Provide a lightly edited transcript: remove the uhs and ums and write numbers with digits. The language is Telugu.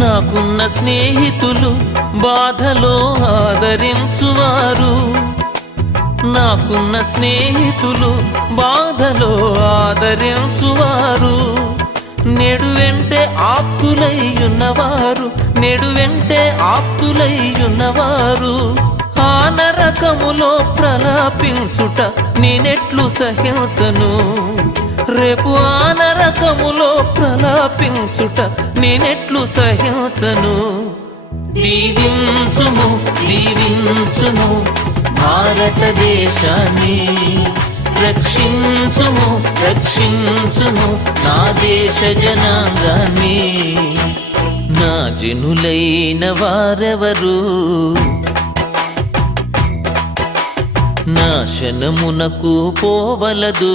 నాకున్న స్నేహితులు బాధలో ఆదరించువారు, నాకున్న స్నేహితులు బాధలో ఆదరించువారు, నేడు వెంటే ఆప్తులయ్యున్నవారు, నేడు వెంటే ఆప్తులయ్యున్నవారు. ఆ నరకములో ప్రలాపించుట నేనెట్లు సహించను, రేపు ఆ నరకములో ప్రలాపించుట నేనెట్లు సహించను. దీవించుము దీవించుము భారతదేశాన్ని, రక్షించుము రక్షించుము నా దేశ జనాంగాన్ని. నా జనులైన వారెవరు నాశనమునకు పోవలదు,